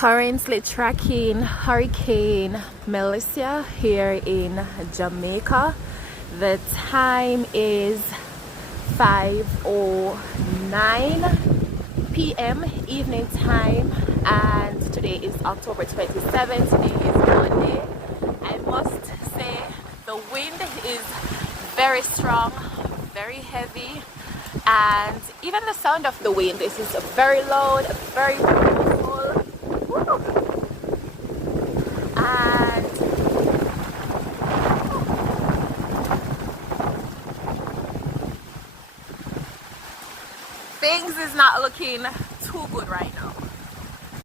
Currently tracking Hurricane Melissa here in Jamaica. The time is 5:09 p.m. evening time, and today is October 27th. Today is Monday. I must say the wind is very strong, very heavy, and even the sound of the wind is very loud, very powerful. And things is not looking too good right